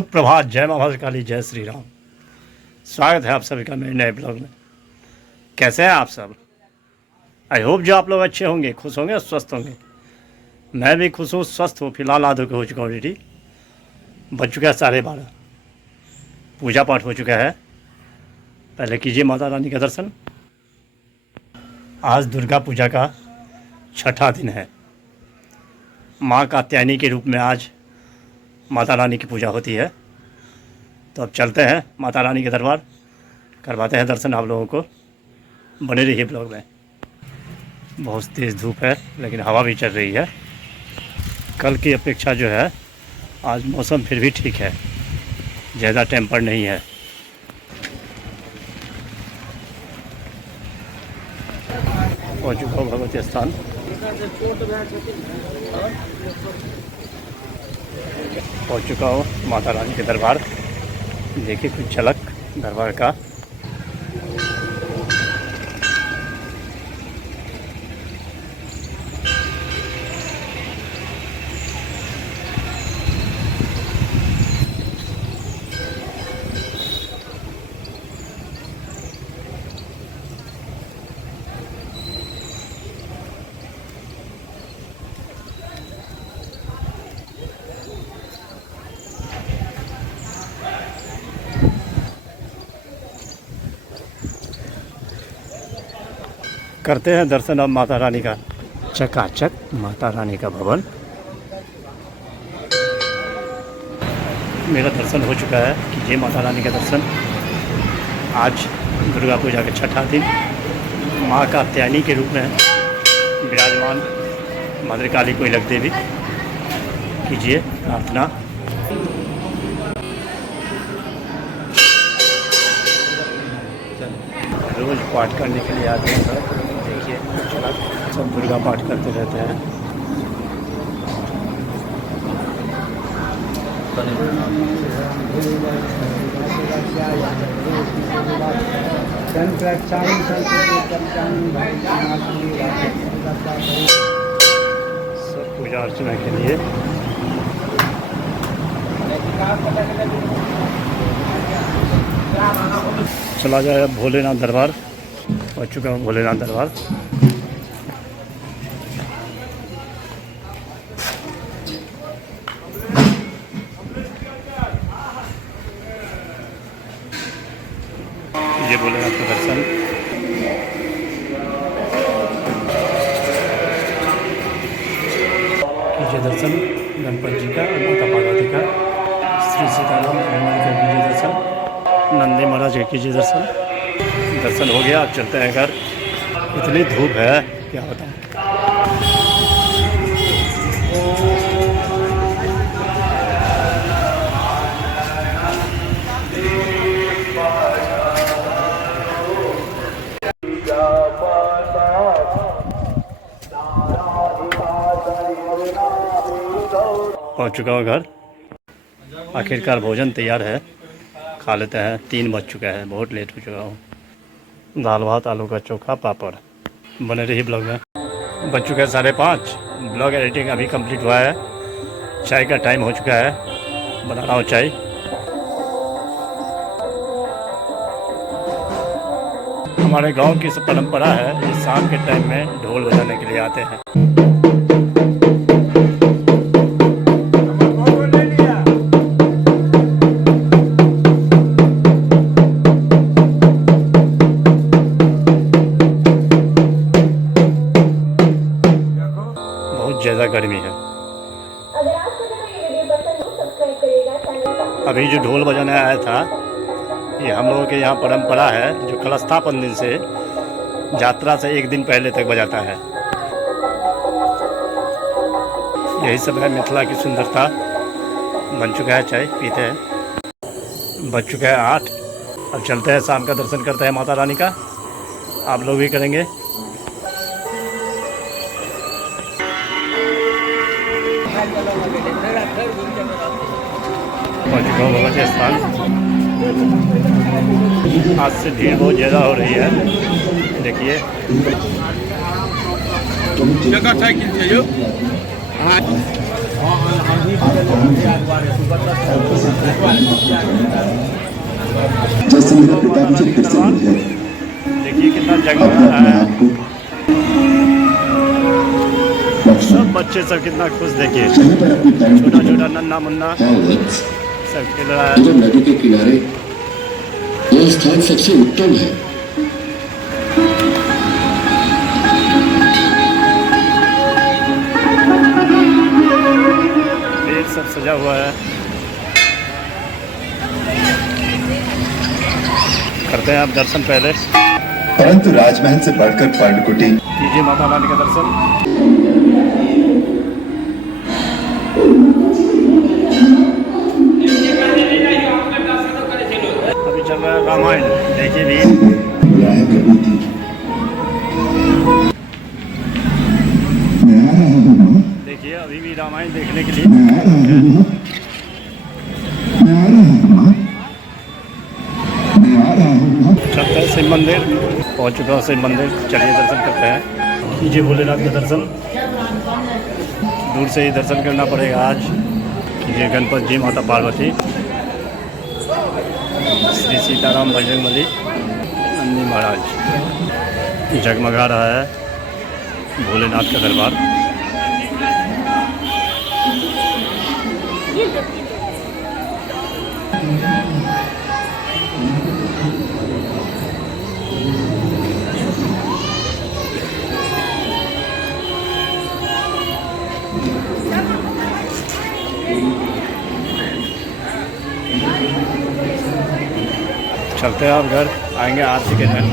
सुप्रभात, जय माँ भद्रकाली, जय श्री राम। स्वागत है आप सभी का मेरे नए ब्लॉग में। कैसे हैं आप सब? आई होप जो आप लोग अच्छे होंगे, खुश होंगे और स्वस्थ होंगे। मैं भी खुश हूँ, स्वस्थ हूँ। फिलहाल आधो के हो चुका हूँ रेडी। बज चुका है 12:30। पूजा पाठ हो चुका है। पहले कीजिए माता रानी का दर्शन। आज दुर्गा पूजा का छठा दिन है। माँ कात्यायनी के रूप में आज माता रानी की पूजा होती है। तो अब चलते हैं माता रानी के दरबार, करवाते हैं दर्शन आप लोगों को। बने रहिए ब्लॉग में। बहुत तेज़ धूप है लेकिन हवा भी चल रही है। कल की अपेक्षा जो है आज मौसम फिर भी ठीक है, ज़्यादा टेम्पर नहीं है। पहुँच चुका हूँ भगवती स्थान। पहुँच चुका हूँ माता रानी के दरबार। देखिए कुछ झलक दरबार का। करते हैं दर्शन अब माता रानी का। चकाचक माता रानी का भवन। मेरा दर्शन हो चुका है। कीजिए माता रानी का दर्शन। आज दुर्गा पूजा का छठा दिन। माँ कात्यायनी के रूप में विराजमान भद्रकाली कोइलख देवी। कीजिए प्रार्थना। रोज़ पाठ करने के लिए आते हैं सब। देखिए सब दुर्गा पाठ करते रहते हैं। सब पूजा अर्चना के लिए चला जाए अब भोलेनाथ दरबार। पहुँच चुका हूँ भोलेनाथ दरबार। ये भोलेनाथ का दर्शन। कीजिए दर्शन गणपति जी का और माता पार्वती का। श्री सीताराम हनुमान का कीजिए दर्शन। नंदी महाराज का कीजिए दर्शन। दर्शन हो गया। अब चलते हैं घर। इतनी धूप है क्या बताऊं। पहुंच चुका हूँ घर। आखिरकार भोजन तैयार है, खा लेते हैं। 3 बज चुका है, बहुत लेट हो चुका हूँ। दाल भात, आलू का चोखा, पापड़। बने रही ब्लॉग में। बज चुका है 5:30। ब्लॉग एडिटिंग अभी कंप्लीट हुआ है। चाय का टाइम हो चुका है। बना रहा हूँ चाय। हमारे गांव की परंपरा है, ये शाम के टाइम में ढोल बजाने के लिए आते हैं। ज़्यादा गर्मी है। अभी जो ढोल बजाने आया था, ये हम लोगों के यहाँ परंपरा है, जो कलस्थापन दिन से यात्रा से 1 दिन पहले तक बजाता है। यही सब है मिथिला की सुंदरता। बन चुका है चाय, पीते हैं। बज चुका है 8। अब चलते हैं, शाम का दर्शन करते हैं माता रानी का। आप लोग भी करेंगे। पहुँच चुका हूँ भगवती स्थान। आज से भीड़ बहुत ज़्यादा हो रही है। देखिए जगह साइकिल चाहिए। हाँ जैसे मेरे पिता मुझे फिर से मिले देखिए कितना अपने जगमगा अपने है। आप को बख्शा। सब बच्चे सब कितना खुश, देखिए यहीं पर अपनी पैंट छोटा छोटा नन्ना मुन्ना हाँ वत्स, सब खेल रहा है। इधर नदी के किनारे यह स्थान सबसे उत्तम है। पेड़ सब सजा हुआ है। करते हैं आप दर्शन पहले, परंतु राजमहल से बढ़कर पर्णकुटी कीजिए माता रानी का दर्शन। अभी चल रहा है रामायण, देखिए भी बुलाया करनी थी। मैं आ रहा हूँ माँ, देखिए अभी भी रामायण देखने के लिए मैं आ रहा हूँ माँ, मैं आ रहा हूँ माँ, मैं आ रहा हूँ माँ। चलते हैं शिव मंदिर, पहुंच चुका हूँ शिव मंदिर। चलिए दर्शन करते हैं। कीजिए भोलेनाथ का दर्शन, दूर से ही दर्शन करना पड़ेगा आज। कीजिए गणपति जी, माता पार्वती, श्री सीताराम बजरंगबली, नंदी महाराज। जगमगा रहा है भोलेनाथ का दरबार। चलते हैं आप घर, आएंगे आरती के टाइम।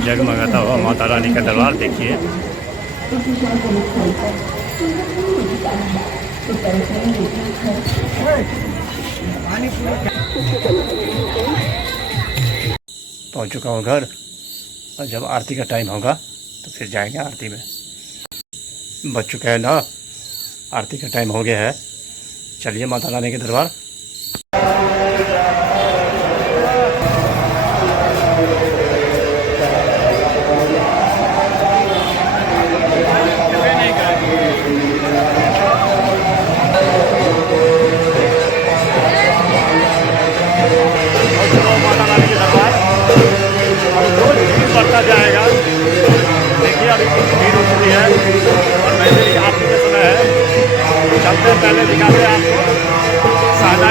जगमगाता हुआ माता रानी का दरबार देखिए। पहुंच चुका हूँ घर, और जब आरती का टाइम होगा तो फिर जाएंगे आरती में। बज चुका है ना, आरती का टाइम हो गया है। चलिए माता रानी के दरबार। माता रानी के दरबार रोज भीड़ बढ़ता जाएगा। देखिए अभी कुछ भीड़ हो चुकी है और वैसे ही आरती के समय है। चलते हैं, पहले दिखाते हैं आपको शारदा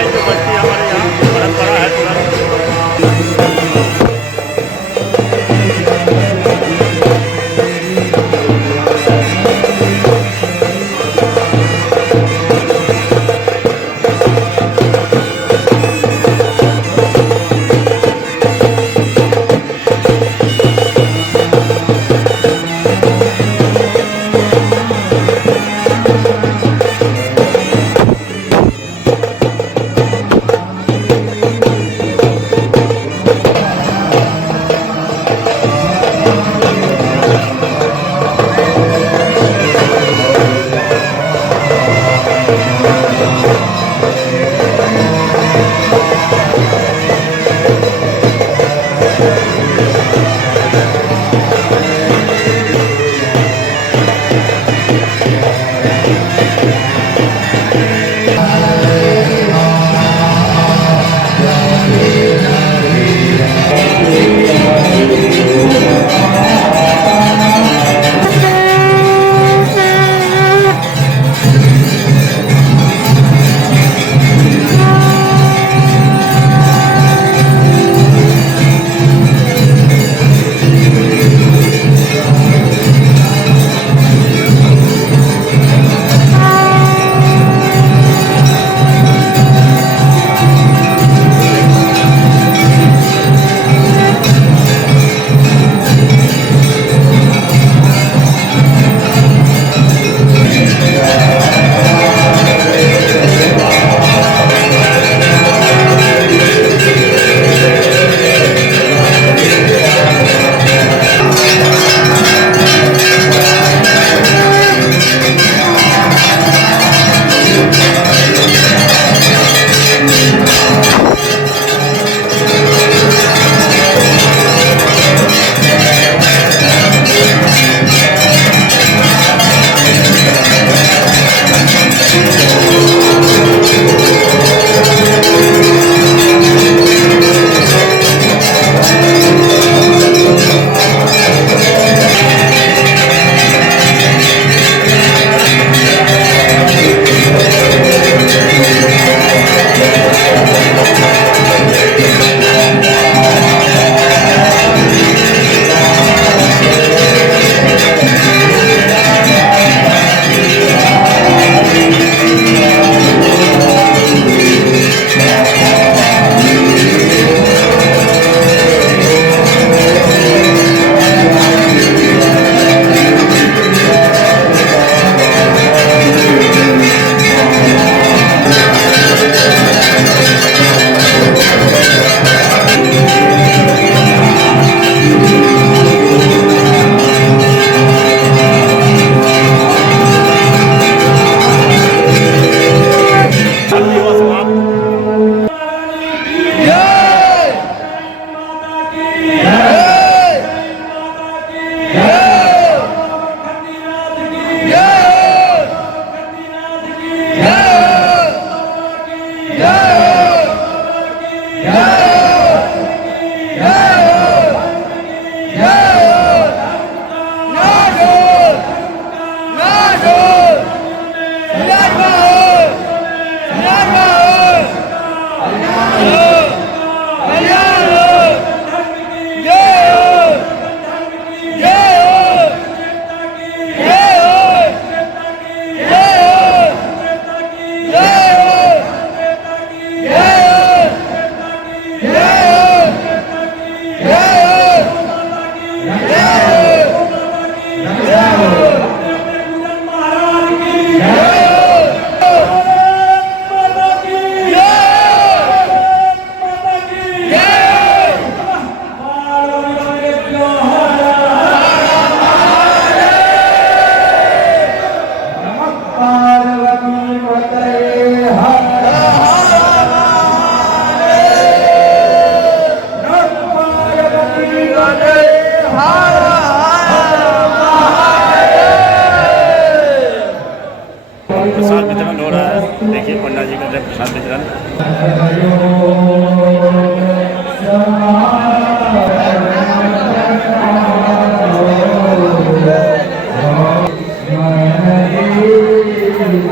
प्रसाद वितरण।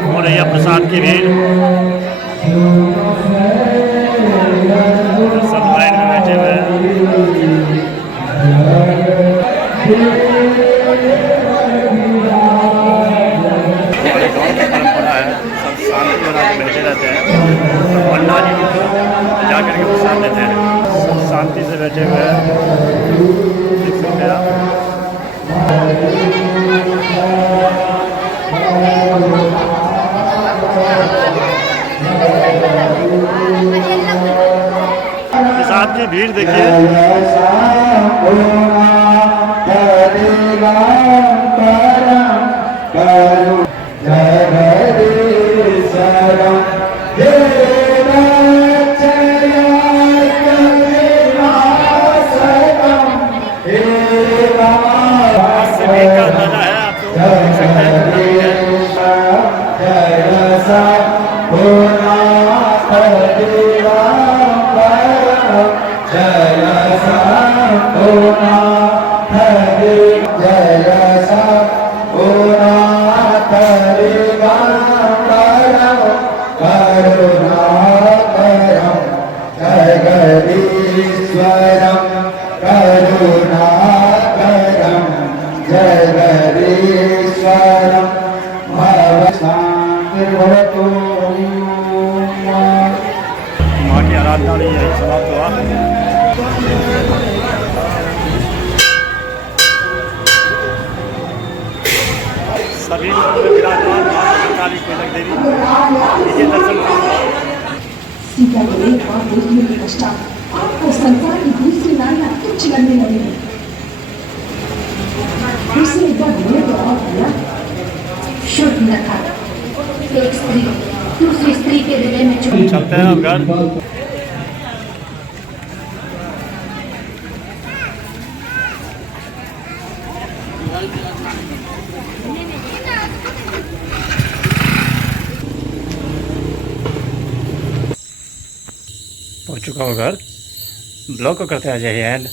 हो रही है प्रसाद की भीड़, सब लाइन में बैठे हुए हैं। हमारे गाँव की परंपरा है, सब शांति बना के बैठे रहते हैं, पंडा जी को जा करके प्रसाद देते हैं, सब शांति से बैठे हुए हैं, देख सकते हैं आप। प्रसाद की भीड़ देखिए। भीड़ का अंदाजा है, आप लोग देख सकते हैं। माँ की आराधना नहीं यही समाप्त हुआ। सभी लोगों में विराजमान माँ काली कोयलक देवी, ये दर्शन सीता के एक और देखने के पश्चात आपको संसार की दूसरी नारियां तुच्छ लगने लगेगी। दूसरे एक बार बोले तो और बोला, शुद्ध न था। एक स्त्री दूसरी स्त्री के हृदय में चुप। चलते हैं अब घर। पहुंच चुका हूँ घर। ब्लॉग को करते हैं जय एंड।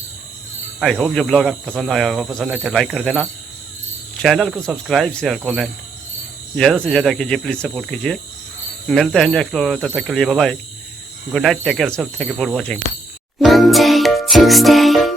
आई होप जो ब्लॉग आपको पसंद आया होगा, पसंद आए तो लाइक कर देना, चैनल को सब्सक्राइब शेयर कमेंट ज़्यादा से ज़्यादा कीजिए, प्लीज़ सपोर्ट कीजिए। मिलते हैं नेक्स्ट ब्लॉग, तब तक के लिए bye bye, good night, take care self, thank you for watching. Monday, Tuesday,